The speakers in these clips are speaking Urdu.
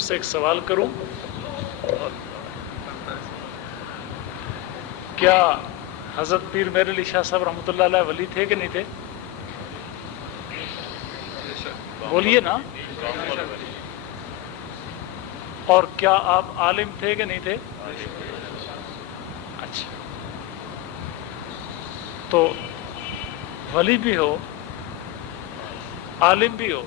تم سے ایک سوال کروں، کیا حضرت پیر میر علی شاہ صاحب رحمۃ اللہ علیہ ولی تھے کہ نہیں تھے؟ بولیے نا۔ اور کیا آپ عالم تھے کہ نہیں تھے؟ اچھا، تو ولی بھی ہو، عالم بھی ہو،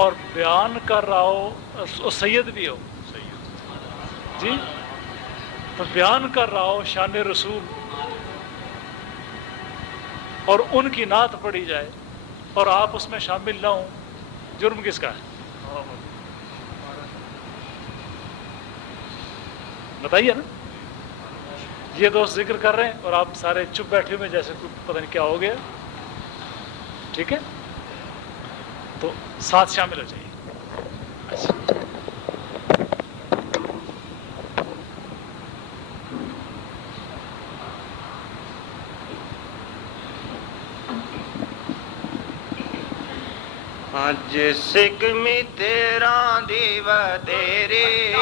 اور بیان کر رہا ہو، سید بھی ہو جی، تو بیان کر رہا ہو شان رسول اور ان کی نعت پڑھی جائے اور آپ اس میں شامل نہ ہوں، جرم کس کا ہے؟ بتائیے نا۔ یہ دوست ذکر کر رہے ہیں اور آپ سارے چپ بیٹھے ہوئے جیسے پتہ نہیں کیا ہو گیا، ٹھیک ہے؟ تو ساتھ شامل ہو جائیے۔ اچھا، اج سکمی تیرا دیوا تیری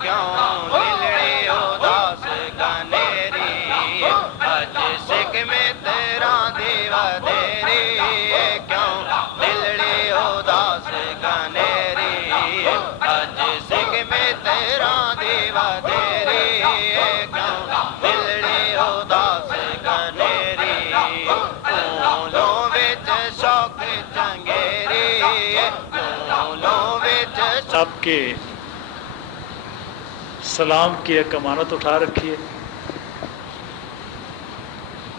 کیوں دلڑی اداس گنیری، اج سکمی تیرا دیوا تیری کیوں دلڑی اداس گنیری، اج سکمی تیرا دیوا تیری کیوں دلڑی اداس گنیری، شوق چنگیری آپ کے سلام کی ایک امانت اٹھا رکھی ہے۔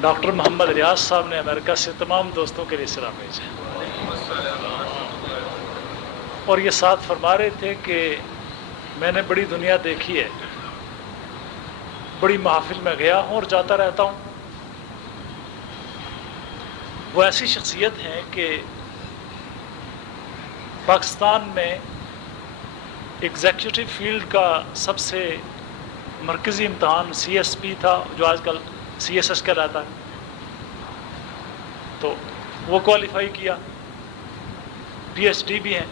ڈاکٹر محمد ریاض صاحب نے امریکہ سے تمام دوستوں کے لیے سلام بھیجا ہے، اور یہ ساتھ فرما رہے تھے کہ میں نے بڑی دنیا دیکھی ہے، بڑی محافل میں گیا ہوں اور جاتا رہتا ہوں۔ وہ ایسی شخصیت ہیں کہ پاکستان میں ایگزیکٹو فیلڈ کا سب سے مرکزی امتحان سی ایس پی تھا، جو آج کل سی ایس ایس کہلاتا ہے، تو وہ کوالیفائی کیا، پی ایچ ڈی بھی ہیں،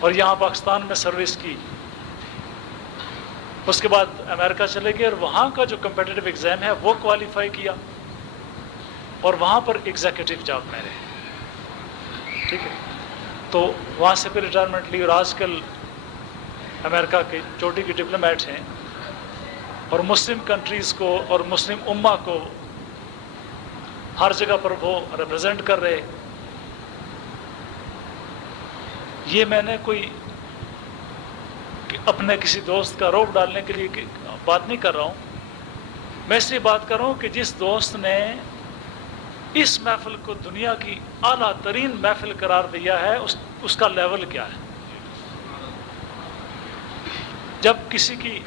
اور یہاں پاکستان میں سروس کی۔ اس کے بعد امریکہ چلے گئے اور وہاں کا جو کمپیٹیٹو ایگزام ہے وہ کوالیفائی کیا، اور وہاں پر ایگزیکٹو جاب میں رہے، ٹھیک ہے؟ تو وہاں سے پھر ریٹائرمنٹ لی، اور آج کل امریکہ کے چوٹی کے ڈپلومیٹ ہیں، اور مسلم کنٹریز کو اور مسلم امہ کو ہر جگہ پر وہ ریپرزینٹ کر رہے۔ یہ میں نے کوئی اپنے کسی دوست کا روب ڈالنے کے لیے بات نہیں کر رہا ہوں، میں اس لیے بات کر رہا ہوں کہ جس دوست نے اس محفل کو دنیا کی اعلیٰ ترین محفل قرار دیا ہے، اس کا لیول کیا ہے۔ جب کسی کی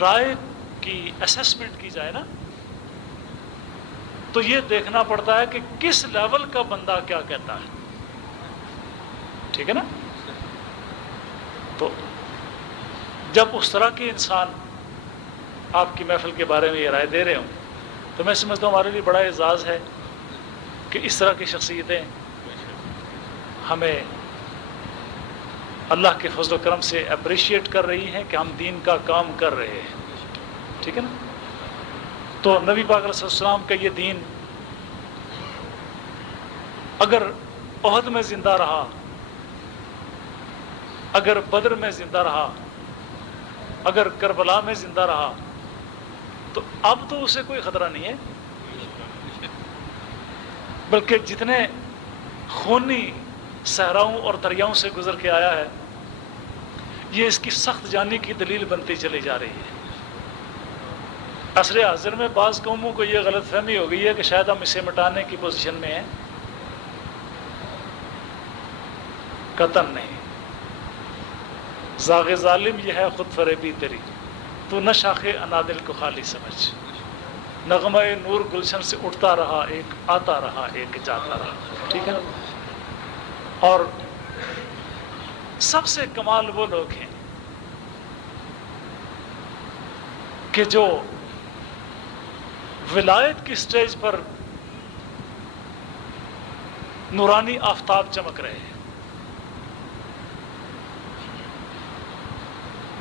رائے کی اسیسمنٹ کی جائے نا، تو یہ دیکھنا پڑتا ہے کہ کس لیول کا بندہ کیا کہتا ہے، ٹھیک ہے نا؟ تو جب اس طرح کے انسان آپ کی محفل کے بارے میں یہ رائے دے رہے ہوں، تو میں سمجھتا ہوں ہمارے لیے بڑا اعزاز ہے کہ اس طرح کی شخصیتیں ہمیں اللہ کے فضل و کرم سے اپریشیٹ کر رہی ہیں کہ ہم دین کا کام کر رہے ہیں، ٹھیک ہے نا؟ تو نبی پاک علیہ السلام کا یہ دین اگر احد میں زندہ رہا، اگر بدر میں زندہ رہا، اگر کربلا میں زندہ رہا، تو اب تو اسے کوئی خطرہ نہیں ہے، بلکہ جتنے خونی صحراؤں اور دریاؤں سے گزر کے آیا ہے، یہ اس کی سخت جانی کی دلیل بنتی چلی جا رہی ہے۔ عصر حاضر میں بعض قوموں کو یہ غلط فہمی ہو گئی ہے کہ شاید ہم اسے مٹانے کی پوزیشن میں ہیں، قطعاً نہیں۔ زاغ ظالم یہ ہے خود فریبی تیری، تو نہ شاخ انادل کو خالی سمجھ، نغمہ نور گلشن سے اٹھتا رہا، ایک آتا رہا ایک جاتا رہا، ٹھیک ہے نا؟ اور سب سے کمال وہ لوگ ہیں کہ جو ولایت کی سٹیج پر نورانی آفتاب چمک رہے ہیں،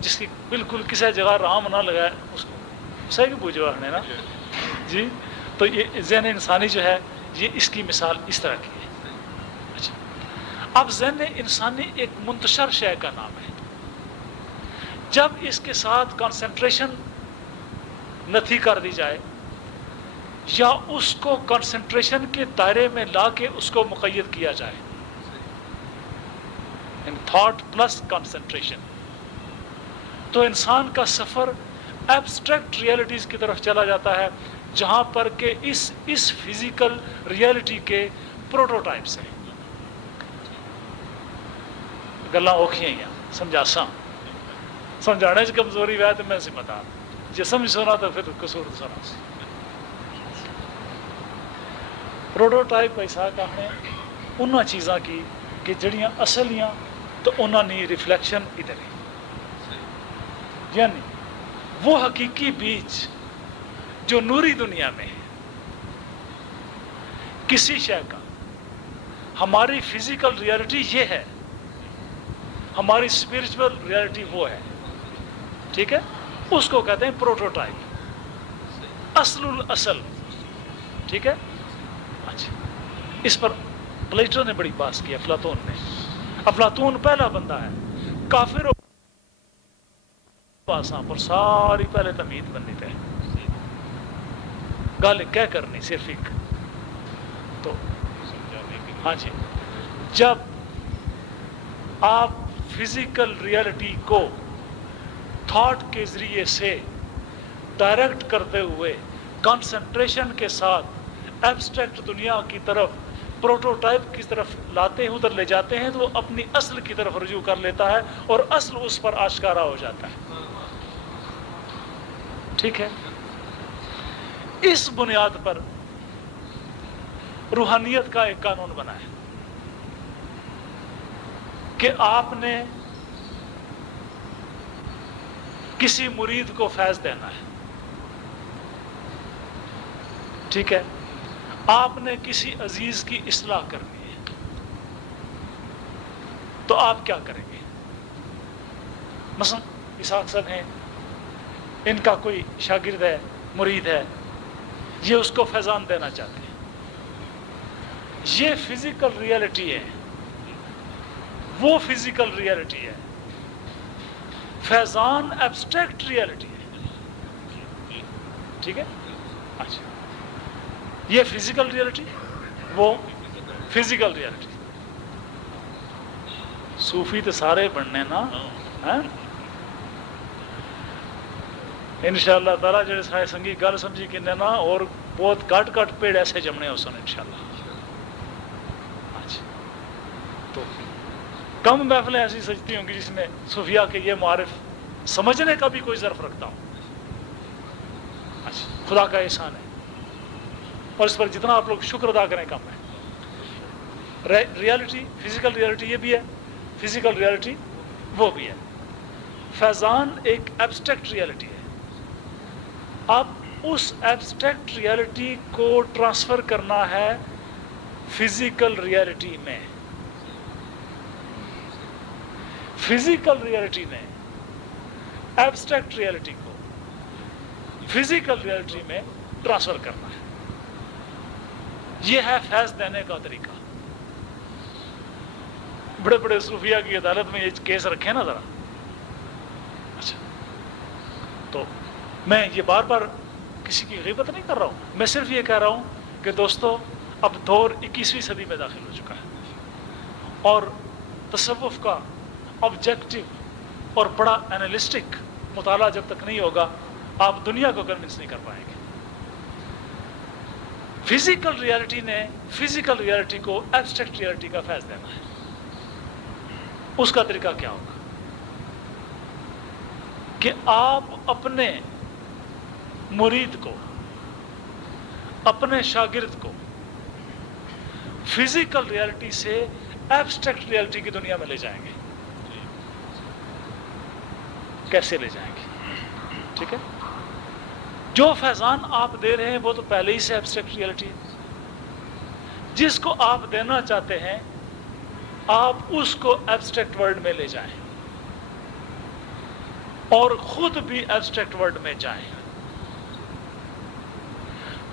جس کی بالکل کسی جگہ رام نہ لگائے اس کو صحیح پوچھو نے نا جی. تو یہ ذہن انسانی جو ہے یہ اس کی مثال اس طرح کی ہے. اچھا اب ذہن انسانی ایک منتشر شے کا نام ہے. جب اس کے ساتھ کنسنٹریشن نتھی کر دی جائے یا اس کو کنسنٹریشن کے دائرے میں لا کے اس کو مقید کیا جائے ان تھاٹ پلس کنسنٹریشن تو انسان کا سفر ایبسٹریکٹ ریئلٹیز کی طرف چلا جاتا ہے جہاں پر کہ اس فزیکل ریئلٹی کے پروٹوٹائپس ہیں. گلا اوکھیاں ہی سمجھا سا سمجھانے کی کمزوری ہے تو میں ذمہ دار جی سمجھ سونا تو پھر قصور سونا سی. پروٹوٹائپ ایسا کہنے انہاں چیزاں کی کہ جڑیاں اصلیاں تو انہاں نے ریفلیکشن ادھر ہی یعنی وہ حقیقی بیج جو نوری دنیا میں ہے کسی شے کا ہماری فزیکل ریئلٹی یہ ہے ہماری اسپرچول ریئلٹی وہ ہے ٹھیک ہے اس کو کہتے ہیں پروٹوٹائپ اصل الاصل ٹھیک ہے. اچھا اس پر پلیٹو نے بڑی بات کی افلاطون نے. افلاطون پہلا بندہ ہے کافر پاساں پر ساری پہلے تمہید بننی تھے گل کہہ کرنی صرف ایک تو ہاں جی جب آپ فزیکل ریئلٹی کو تھاٹ کے ذریعے سے ڈائریکٹ کرتے ہوئے کنسنٹریشن کے ساتھ ایبسٹریکٹ دنیا کی طرف پروٹوٹائپ کی طرف لاتے ہیں ادھر لے جاتے ہیں تو وہ اپنی اصل کی طرف رجوع کر لیتا ہے اور اصل اس پر آشکارا ہو جاتا ہے ٹھیک ہے. اس بنیاد پر روحانیت کا ایک قانون بنا ہے کہ آپ نے کسی مرید کو فیض دینا ہے ٹھیک ہے آپ نے کسی عزیز کی اصلاح کرنی ہے تو آپ کیا کریں گے. مثلا اسحاق صاحب ہیں ان کا کوئی شاگرد ہے مرید ہے یہ اس کو فیضان دینا چاہتے ہیں. یہ فزیکل ریئلٹی ہے وہ فزیکل ریئلٹی ہے فیضان ایبسٹریکٹ ریئلٹی ہے ٹھیک ہے. اچھا یہ فزیکل ریئلٹی وہ فزیکل ریئلٹی. صوفی تو سارے بننے نا انشاءاللہ تعالیٰ جڑے سارے سنگی گل سمجھی کہ نا اور بہت کٹ کٹ پیڑ ایسے جمنے ہو سن انشاءاللہ. اچھا تو کم محفلیں ایسی سجتی ہوں گی جس میں صوفیہ کے یہ معارف سمجھنے کا بھی کوئی ظرف رکھتا ہوں. اچھا خدا کا احسان ہے اور اس پر جتنا آپ لوگ شکر ادا کریں کم ہے. ریالٹی فزیکل ریالٹی یہ بھی ہے فزیکل ریالٹی وہ بھی ہے. فیضان ایک ایبسٹریکٹ ریالٹی ہے. اب اس ایبسٹریکٹ ریالٹی کو ٹرانسفر کرنا ہے فزیکل ریالٹی میں. فزیکل ریالٹی نے ایبسٹریکٹ ریالٹی کو فزیکل ریالٹی میں ٹرانسفر کرنا ہے. یہ ہے فیض دینے کا طریقہ. بڑے بڑے صوفیہ کی عدالت میں یہ کیس رکھے نا ذرا. اچھا تو میں یہ بار بار کسی کی غیبت نہیں کر رہا ہوں میں صرف یہ کہہ رہا ہوں کہ دوستو اب دور 21ویں صدی میں داخل ہو چکا ہے اور تصوف کا آبجیکٹو اور بڑا انالسٹک مطالعہ جب تک نہیں ہوگا آپ دنیا کو کنونس نہیں کر پائیں گے. فزیکل ریالٹی نے فزیکل ریالٹی کو ایبسٹریکٹ ریالٹی کا فیض دینا ہے. اس کا طریقہ کیا ہوگا کہ آپ اپنے مرید کو اپنے شاگرد کو فزیکل ریالٹی سے ایبسٹریکٹ ریالٹی کی دنیا میں لے جائیں گے. کیسے لے جائیں گے ٹھیک ہے. جو فیضان آپ دے رہے ہیں وہ تو پہلے ہی سے ایبسٹریکٹ ریالٹی ہے. جس کو آپ دینا چاہتے ہیں آپ اس کو ایبسٹریکٹ ورلڈ میں لے جائیں. اور خود بھی ایبسٹریکٹ ورلڈ میں جائیں.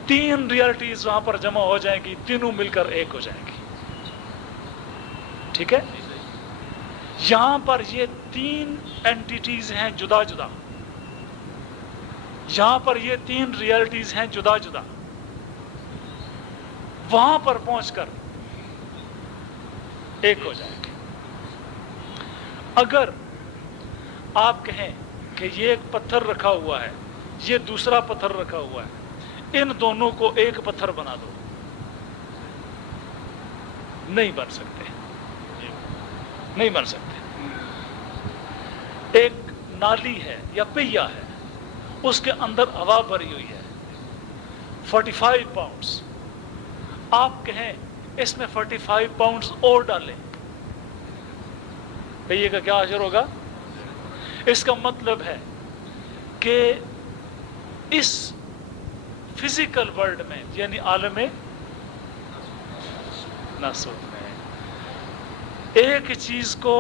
3 ریالٹیز وہاں پر جمع ہو جائیں گی، تینوں مل کر ایک ہو جائیں گی. ٹھیک ہے؟ یہاں پر یہ 3 اینٹیٹیز ہیں جدا جدا، یہاں پر یہ 3 ریالٹیز ہیں جدا جدا. وہاں پر پہنچ کر ایک ہو جائیں گے. اگر آپ کہیں کہ یہ ایک پتھر رکھا ہوا ہے، یہ دوسرا پتھر رکھا ہوا ہے، ان دونوں کو ایک پتھر بنا دو، نہیں بن سکتے، نہیں بن سکتے. ایک نالی ہے یا پہیا ہے، اس کے اندر ہوا بھری ہوئی ہے 45 پاؤنڈز. آپ کہیں اس میں 45 پاؤنڈز اور ڈالیں، پہیے کا کیا اثر ہوگا؟ اس کا مطلب ہے کہ اس فزیکل ورلڈ میں، یعنی عالم ناسوت میں، ایک چیز کو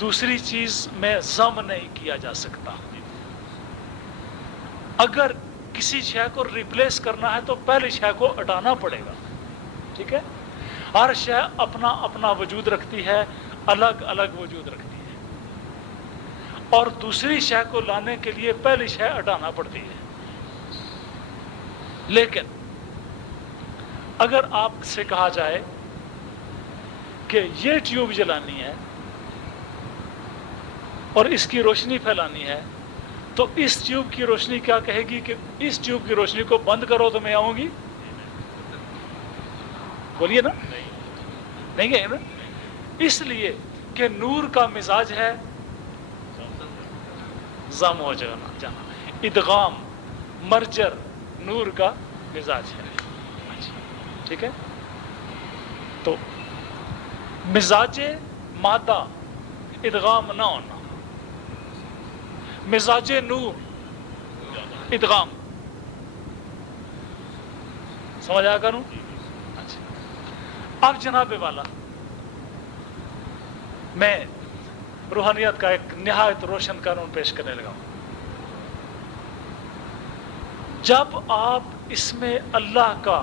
دوسری چیز میں ضم نہیں کیا جا سکتا. اگر کسی شے کو ریپلیس کرنا ہے تو پہلی شے کو ہٹانا پڑے گا. ٹھیک ہے؟ ہر شے اپنا اپنا وجود رکھتی ہے، الگ الگ وجود رکھتی ہے، اور دوسری شے کو لانے کے لیے پہلی شے ہٹانا پڑتی ہے. لیکن اگر آپ سے کہا جائے کہ یہ ٹیوب جلانی ہے اور اس کی روشنی پھیلانی ہے، تو اس ٹیوب کی روشنی کیا کہے گی کہ اس ٹیوب کی روشنی کو بند کرو تو میں آؤں گی؟ بولیے نا، نہیں کہیں نا. اس لیے کہ نور کا مزاج ہے ضم ہو جانا، ادغام، مرجر نور کا مزاج ہے. ٹھیک ہے؟ تو مزاج مادہ ادغام نہ ہونا، مزاج نور ادغام. سمجھ آیا کروں؟ اب جناب والا، میں روحانیت کا ایک نہایت روشن قانون پیش کرنے لگا ہوں. جب آپ اس میں اللہ کا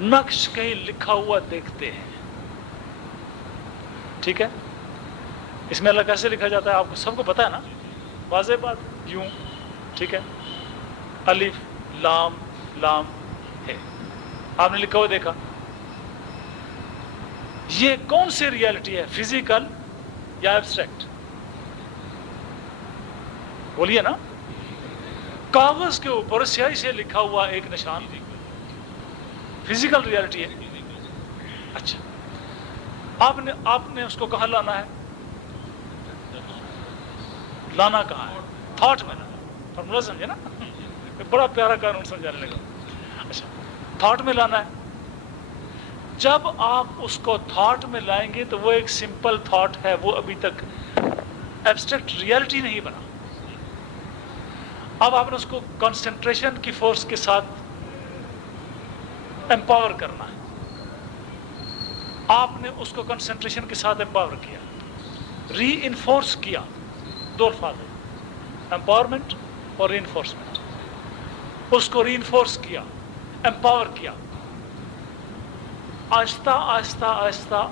نقش کہیں لکھا ہوا دیکھتے ہیں، ٹھیک ہے؟ اس میں اللہ کیسے لکھا جاتا ہے آپ کو سب کو پتا ہے نا، واضح بات. یوں، ٹھیک ہے؟ الف لام لام ہے، آپ نے لکھا ہوا دیکھا. یہ کون سی ریالٹی ہے، فزیکل یا ایبسٹریکٹ؟ بولیے نا. کاغذ کے اوپر سیاہی سے لکھا ہوا ایک نشان فزیکل ریالٹی ہے. اچھا، آپ نے اس کو کہاں لانا ہے؟ لانا کہاں ہے؟ تھاٹ میں لانا. فارمولا سمجھے نا؟ بڑا پیارا قانون سمجھانے لگا. اچھا، تھاٹ میں لانا ہے. جب آپ اس کو تھاٹ میں لائیں گے تو وہ ایک سمپل تھاٹ ہے، وہ ابھی تک ایبسٹریکٹ ریالٹی نہیں بنا. اب آپ نے اس کو کنسنٹریشن کی فورس کے ساتھ امپاور کرنا ہے. آپ نے اس کو کنسنٹریشن کے ساتھ امپاور کیا، ری انفورس کیا. 2 الفاظ ہیں، امپاورمنٹ اور ری انفورسمنٹ. اس کو ری انفورس کیا، امپاور کیا. آہستہ آہستہ آہستہ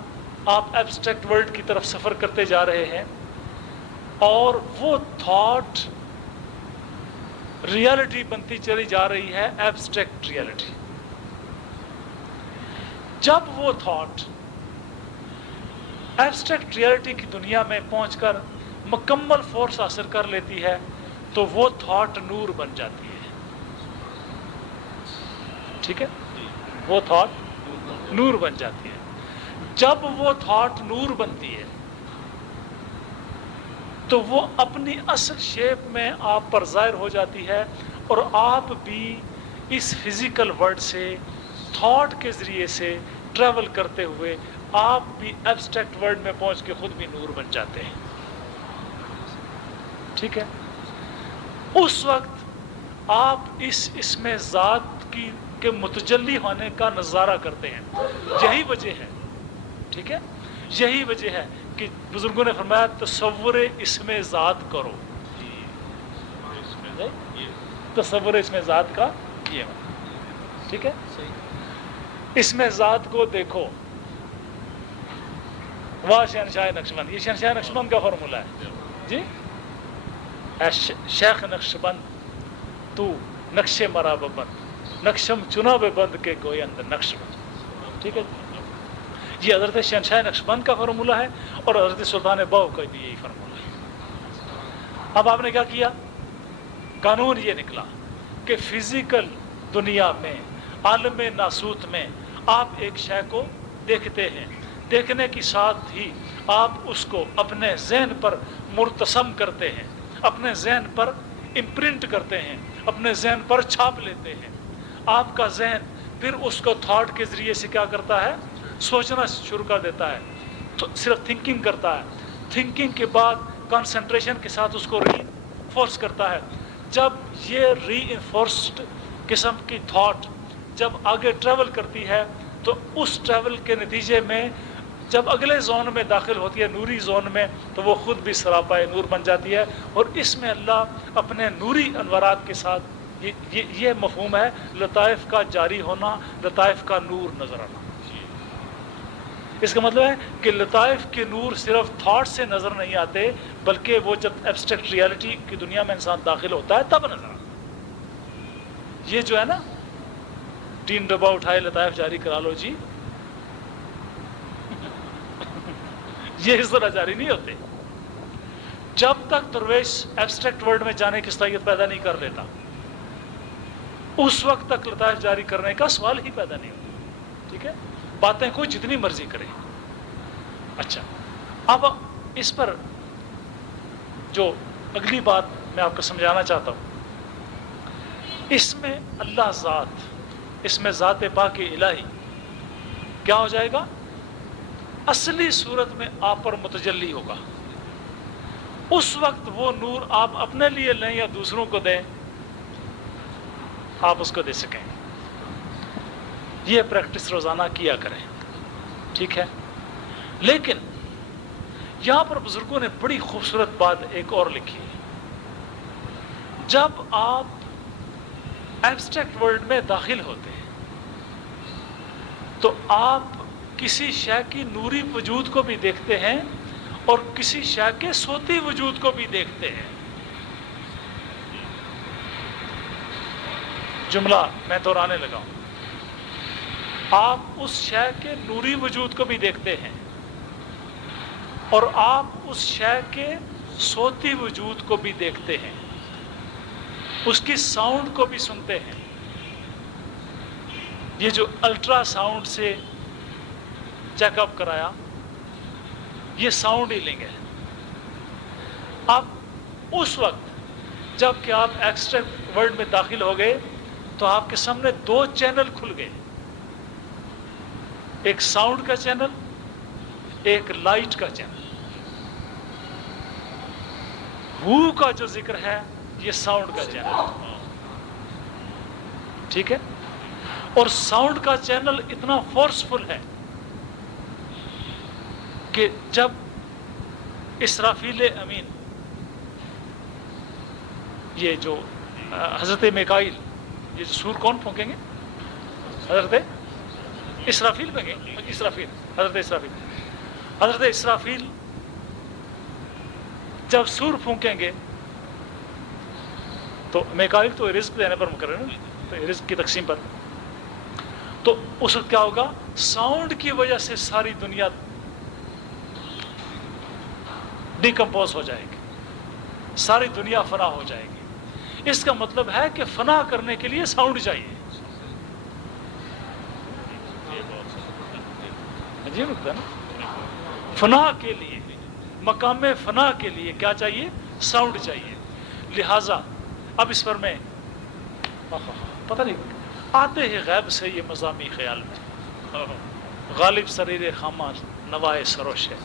آپ ایبسٹریکٹ ورلڈ کی طرف سفر کرتے جا رہے ہیں، اور وہ تھاٹ ریالٹی بنتی چلی جا رہی ہے، ایبسٹریکٹ ریالٹی. جب وہ تھاٹ ایبسٹریکٹ ریالٹی کی دنیا میں پہنچ کر مکمل فورس حاصل کر لیتی ہے تو وہ تھاٹ نور بن جاتی ہے. ٹھیک ہے؟ وہ تھاٹ نور بن جاتی ہے. جب وہ تھاٹ نور بنتی ہے تو وہ اپنی اصل شیپ میں آپ پر ظاہر ہو جاتی ہے، اور آپ بھی اس فزیکل ورلڈ سے تھاٹ کے ذریعے سے ٹریول کرتے ہوئے آپ بھی ایبسٹریکٹ ورلڈ میں پہنچ کے خود بھی نور بن جاتے ہیں. ٹھیک ہے؟ اس وقت آپ اس میں ذات کی کے متجلی ہونے کا نظارہ کرتے ہیں. یہی وجہ ہے، ٹھیک ہے، یہی وجہ ہے کہ بزرگوں نے فرمایا تصور اسم ذات کرو، تصور اسم ذات کا یہ ٹھیک ہے، اسم ذات کو دیکھو، واہ شہنشاہ نقشبند، یہ شہنشاہ نقشبند کا فارمولہ ہے جی، اے شیخ نقشبند تو نقش مرا بند، نقشم چنا بے بند کے گوئے اندر نقش بند، ٹھیک ہے، یہ حضرت شہنشاہ نقشبند کا فارمولہ ہے، اور حضرت سلطان باؤ کا بھی یہی فارمولہ ہے۔ اب آپ نے کیا کیا، قانون یہ نکلا کہ فزیکل دنیا میں، عالم ناسوت میں آپ ایک شے کو دیکھتے ہیں، دیکھنے کے ساتھ ہی آپ اس کو اپنے ذہن پر مرتسم کرتے ہیں، اپنے ذہن پر امپرنٹ کرتے ہیں، اپنے ذہن پر چھاپ لیتے ہیں۔ آپ کا ذہن پھر اس کو تھاٹ کے ذریعے سے کیا کرتا ہے، سوچنا شروع کر دیتا ہے، تو صرف تھنکنگ کرتا ہے، تھنکنگ کے بعد کنسنٹریشن کے ساتھ اس کو ری انفورس کرتا ہے۔ جب یہ ری انفورسڈ قسم کی تھاٹ جب آگے ٹریول کرتی ہے تو اس ٹریول کے نتیجے میں جب اگلے زون میں داخل ہوتی ہے، نوری زون میں، تو وہ خود بھی سراپائے نور بن جاتی ہے، اور اس میں اللہ اپنے نوری انوارات کے ساتھ یہ مفہوم ہے لطائف کا جاری ہونا، لطائف کا نور نظر آنا۔ اس کا مطلب ہے کہ لطائف کے نور صرف تھاٹ سے نظر نہیں آتے، بلکہ وہ جب ایبسٹریکٹ ریالٹی کی دنیا میں انسان داخل ہوتا ہے تب نظر آتا۔ یہ جو ہے نا 3 ڈبہ اٹھائے لطائف جاری کرا لو جی، یہ اس طرح جاری نہیں ہوتے جب تک درویش ایبسٹریکٹ ورلڈ میں جانے کی صلاحیت پیدا نہیں کر لیتا، اس وقت تک لطائف جاری کرنے کا سوال ہی پیدا نہیں ہوتا، ٹھیک ہے، باتیں کوئی جتنی مرضی کرے۔ اچھا، اب اس پر جو اگلی بات میں آپ کو سمجھانا چاہتا ہوں، اس میں اللہ ذات، اس میں ذات پاک الہی کیا ہو جائے گا، اصلی صورت میں آپ پر متجلی ہوگا۔ اس وقت وہ نور آپ اپنے لیے لیں یا دوسروں کو دیں، آپ اس کو دے سکیں۔ یہ پریکٹس روزانہ کیا کریں، ٹھیک ہے۔ لیکن یہاں پر بزرگوں نے بڑی خوبصورت بات ایک اور لکھی ہے، جب آپ ایبسٹریکٹ ورلڈ میں داخل ہوتے ہیں تو آپ کسی شے کی نوری وجود کو بھی دیکھتے ہیں اور کسی شے کے صوتی وجود کو بھی دیکھتے ہیں۔ جملہ میں دہرانے لگا ہوں، آپ اس شے کے نوری وجود کو بھی دیکھتے ہیں اور آپ اس شے کے صوتی وجود کو بھی دیکھتے ہیں، اس کی ساؤنڈ کو بھی سنتے ہیں۔ یہ جو الٹرا ساؤنڈ سے چیک اپ کرایا، یہ ساؤنڈ ہیلنگ ہے۔ اب اس وقت جب کہ آپ ایبسٹریکٹ ورلڈ میں داخل ہو گئے تو آپ کے سامنے 2 چینل کھل گئے، ایک ساؤنڈ کا چینل، ایک لائٹ کا چینل۔ ہو کا جو ذکر ہے یہ ساؤنڈ کا چینل، ٹھیک ہے، اور ساؤنڈ کا چینل اتنا فورسفل ہے کہ جب اسرافیل امین، یہ جو حضرت میکائیل، یہ جو سور کون پھونکیں گے، حضرت اسرافیل پھونکیں گے، اسرافیل، حضرت اسرافیل جب سور پھونکیں گے تو میکائیل تو رزق دینے پر مقرر ہے، تو رزق کی تقسیم پر، تو اس وقت کیا ہوگا، ساؤنڈ کی وجہ سے ساری دنیا ڈیکمپوز ہو جائے گی، ساری دنیا فنا ہو جائے گی۔ اس کا مطلب ہے کہ فنا کرنے کے لیے ساؤنڈ چاہیے۔ عجیب ہوتا ہے نا، فنا کے لیے، مقام فنا کے لیے کیا چاہیے، ساؤنڈ چاہیے۔ لہٰذا اب اس پر میں پتہ نہیں آتے ہی غیب سے یہ مضامی خیال میں، غالب سریر خامہ نوائے سروش ہے۔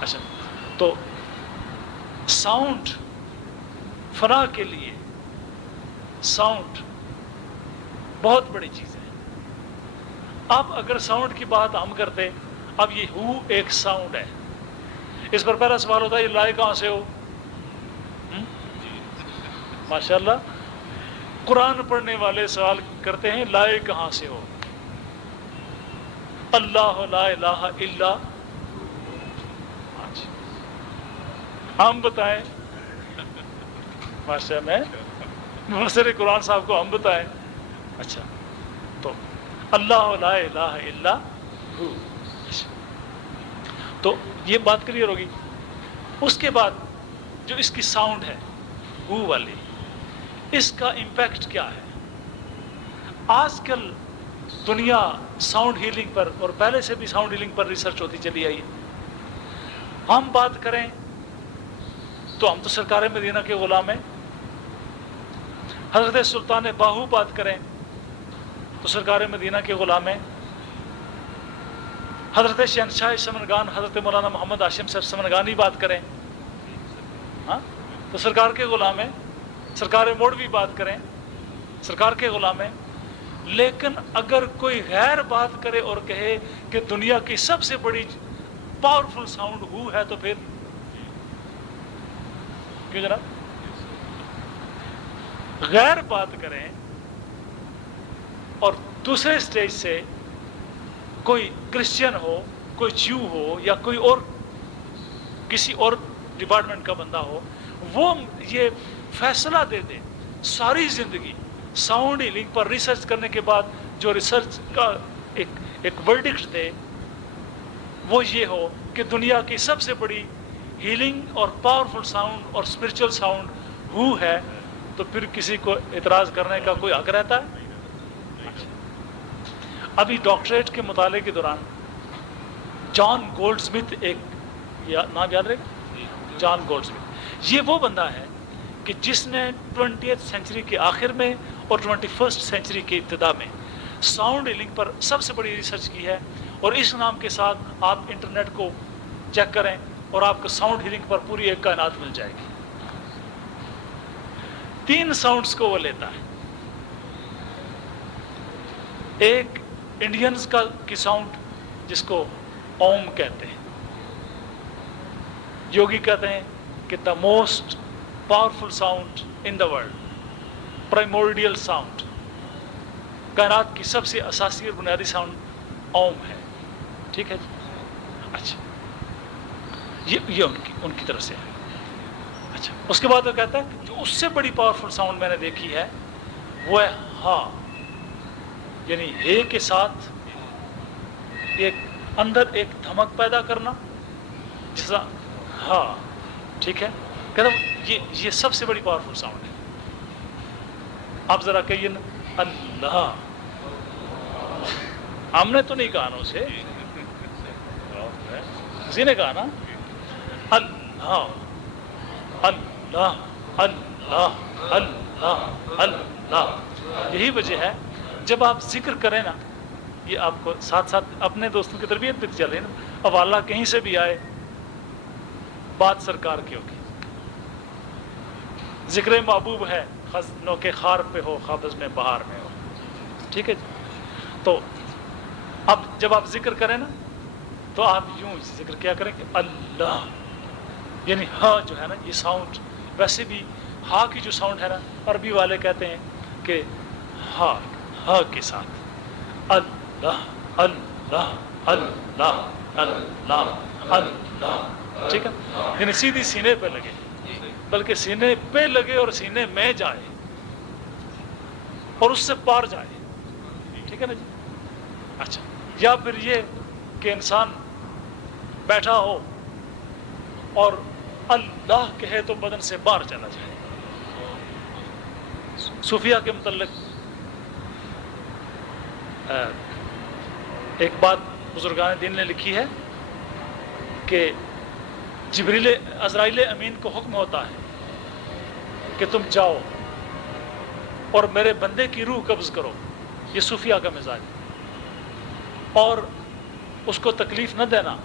اچھا، تو ساؤنڈ فنا کے لیے ساؤنڈ بہت بڑی چیز ہے۔ اب اگر ساؤنڈ کی بات ہم کرتے، اب یہ ہو ایک ساؤنڈ ہے، اس پر پہلا سوال ہوتا ہے یہ لائے کہاں سے ہو؟ ماشاءاللہ قرآن پڑھنے والے سوال کرتے ہیں لائے کہاں سے ہو؟ اللہ لا الہ الا، ہم بتائیں، ماشاء میں مفسر قرآن صاحب کو ہم بتائیں. اچھا تو اللہ لا الہ الا ہو. تو یہ بات کلیئر ہوگی. اس کے بعد جو اس کی ساؤنڈ ہے ہو والی، اس کا امپیکٹ کیا ہے؟ آج کل دنیا ساؤنڈ ہیلنگ پر، اور پہلے سے بھی ساؤنڈ ہیلنگ پر ریسرچ ہوتی چلی آئی ہے. ہم بات کریں تو ہم تو سرکار مدینہ کے غلام ہیں. حضرت سلطان باہو بات کریں تو سرکار مدینہ کے غلام ہیں. حضرت شہنشاہ سمنگان حضرت مولانا محمد ہاشم صاحب سمنگانی بات کریں ہاں تو سرکار کے غلام ہیں. سرکار موڑوی بات کریں سرکار کے غلام ہیں. لیکن اگر کوئی غیر بات کرے اور کہے کہ دنیا کی سب سے بڑی پاورفل ساؤنڈ ہو ہے تو پھر کیوں جناب؟ غیر بات کریں اور دوسرے سٹیج سے کوئی کرسچن ہو، کوئی جیو ہو، یا کوئی اور کسی اور ڈپارٹمنٹ کا بندہ ہو، وہ یہ فیصلہ دے دے ساری زندگی ساؤنڈ ہیلنگ پر ریسرچ کرنے کے بعد جو ریسرچ کا ایک ورڈکٹ دے، وہ یہ ہو کہ دنیا کی سب سے بڑی ہیلنگ اور پاورفل ساؤنڈ اور اسپرچل ساؤنڈ ہو ہے، تو پھر کسی کو اعتراض کرنے کا کوئی حق رہتا ہے؟ ابھی ڈاکٹریٹ کے مطالعے کے دوران جان گولڈ سمتھ، ایک نام یاد رہے گا، جان گولڈ سمتھ، یہ وہ بندہ ہے کہ جس نے 20th سینچری کے آخر میں اور 21st سینچری کی ابتدا میں ساؤنڈ ہیلنگ پر سب سے بڑی ریسرچ کی ہے. اور اس نام کے ساتھ آپ انٹرنیٹ کو چیک کریں اور آپ کو ساؤنڈ ہیلنگ پر پوری ایک کائنات مل جائے گی. 3 ساؤنڈز کو وہ لیتا ہے. ایک انڈینز کی ساؤنڈ جس کو اوم کہتے ہیں. یوگی کہتے ہیں کہ the most powerful sound in the world, primordial sound, کائنات کی سب سے اساسی اور بنیادی ساؤنڈ اوم ہے. ٹھیک ہے جی؟ اچھا یہ ان کی طرف سے ہے. اچھا اس کے بعد وہ کہتا ہے جو اس سے بڑی پاورفل ساؤنڈ میں نے دیکھی ہے وہ ہے ہا، یعنی ہے کے ساتھ ایک اندر ایک دھمک پیدا کرنا جیسا ہاں. ٹھیک ہے، کہتا یہ سب سے بڑی پاورفل ساؤنڈ ہے. آپ ذرا کہیے نا اللہ. ہم نے تو نہیں کہا نا اسے، کسی نے کہا نا اللہ اللہ اللہ اللہ اللہ. یہی وجہ ہے جب آپ ذکر کریں نا، یہ آپ کو ساتھ ساتھ اپنے دوستوں کی تربیت بھی چل رہی ہے نا. اب اللہ کہیں سے بھی آئے بات سرکار کی ہوگی. ذکر محبوب ہے خزنوں کے خار پہ ہو، قابض میں بہار میں ہو. ٹھیک ہے جی؟ تو اب جب آپ ذکر کریں نا تو آپ یوں ذکر کیا کریں کہ اللہ، یعنی ہاں جو ہے نا یہ ساؤنڈ، ویسے بھی ہا کی جو ساؤنڈ ہے نا عربی والے کہتے ہیں کہ ہا کے ساتھ اللہ اللہ اللہ اللہ اللہ. ٹھیک ہے، یعنی سیدھی سینے پہ لگے، بلکہ سینے پہ لگے اور سینے میں جائے اور اس سے پار جائے. ٹھیک ہے نا جی؟ اچھا، یا پھر یہ کہ انسان بیٹھا ہو اور اللہ کہے تو بدن سے باہر چلا جائے. صوفیہ کے متعلق ایک بات بزرگان دین نے لکھی ہے کہ عزرائیل امین کو حکم ہوتا ہے کہ تم جاؤ اور میرے بندے کی روح قبض کرو. یہ صوفیہ کا مزاج ہے. اور اس کو تکلیف نہ دینا.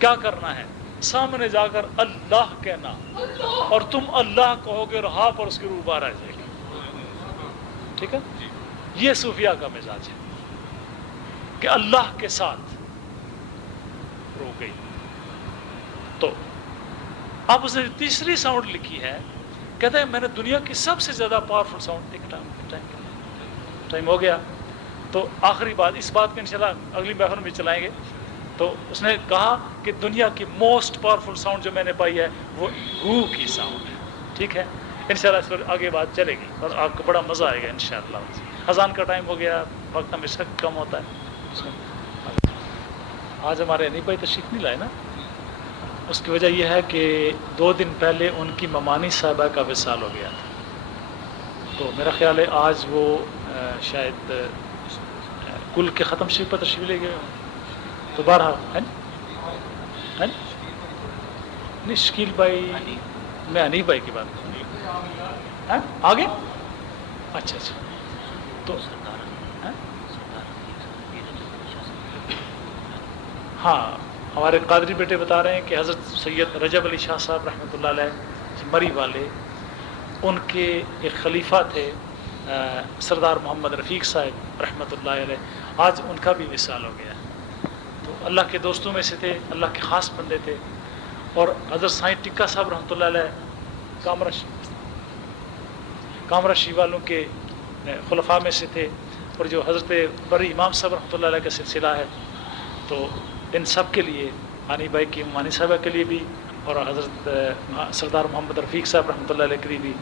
کیا کرنا ہے؟ سامنے جا کر اللہ کہنا، اور تم اللہ کہو گے اور ہاں پر اس کی روح باہر آ جائے گی. ٹھیک ہے، یہ صوفیہ کا مزاج ہے کہ اللہ کے ساتھ رو گئی. اب اس نے تیسری ساؤنڈ لکھی ہے، کہتے ہیں میں نے دنیا کی سب سے زیادہ پاورفل ساؤنڈ، ایک ٹائم ہو گیا، تو آخری بات، اس بات کو انشاءاللہ اگلی محفل میں چلائیں گے. تو اس نے کہا کہ دنیا کی موسٹ پاورفل ساؤنڈ جو میں نے پائی ہے وہ روح کی ساؤنڈ ہے. ٹھیک ہے، انشاءاللہ اس پر آگے بات چلے گی اور آپ کو بڑا مزہ آئے گا انشاءاللہ. اذان کا ٹائم ہو گیا، وقت ہمیشہ کم ہوتا ہے. آج ہمارے انیس بھائی تشریف نہیں لائے نا، اس کی وجہ یہ ہے کہ 2 دن پہلے ان کی ممانی صاحبہ کا وصال ہو گیا تھا. تو میرا خیال ہے آج وہ شاید کل کے ختم شریف پر تشریف لے گئے ہوں. تو بہرحال ہے نہیں، شکیل بھائی، میں انیف بھائی کی بات کروں. آگے اچھا تو ہاں، ہمارے قادری بیٹے بتا رہے ہیں کہ حضرت سید رجب علی شاہ صاحب رحمۃ اللہ علیہ مری والے، ان کے ایک خلیفہ تھے سردار محمد رفیق صاحب رحمۃ اللہ علیہ، آج ان کا بھی وصال ہو گیا. تو اللہ کے دوستوں میں سے تھے، اللہ کے خاص بندے تھے. اور حضرت سائیں ٹکا صاحب رحمۃ اللہ علیہ کامرشی والوں کے خلفاء میں سے تھے، اور جو حضرت بری امام صاحب رحمۃ اللہ علیہ کا سلسلہ ہے. تو ان سب کے لیے، عانی بھائی کی مانی صاحبہ کے لیے بھی، اور حضرت سردار محمد رفیق صاحب رحمۃ اللہ علیہ کے لیے بھی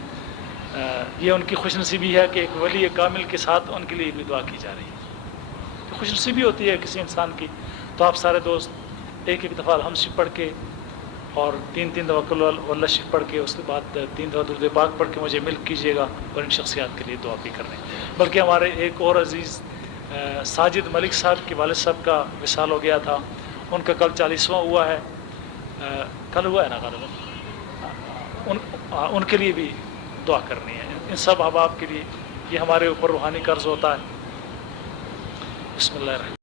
یہ ان کی خوش نصیبی ہے کہ ایک ولی کامل کے ساتھ ان کے لیے بھی دعا کی جا رہی ہے. خوش نصیبی ہوتی ہے کسی انسان کی. تو آپ سارے دوست ایک دفعہ ہم شریف پڑھ کے اور 3 دفعہ قل واللہ شریف پڑھ کے، اس کے بعد 3 دفعہ درود پاک پڑھ کے مجھے ملک کیجیے گا، اور ان شخصیات کے لیے دعا بھی کریں. بلکہ ہمارے ایک اور عزیز ساجد ملک صاحب کے والد صاحب کا وصال ہو گیا تھا، ان کا کل 40واں ہوا ہے، کل ہوا ہے نا غالباً. ان کے لیے بھی دعا کرنی ہے. ان سب احباب کے لیے یہ ہمارے اوپر روحانی قرض ہوتا ہے. بسم اللہ الرحمن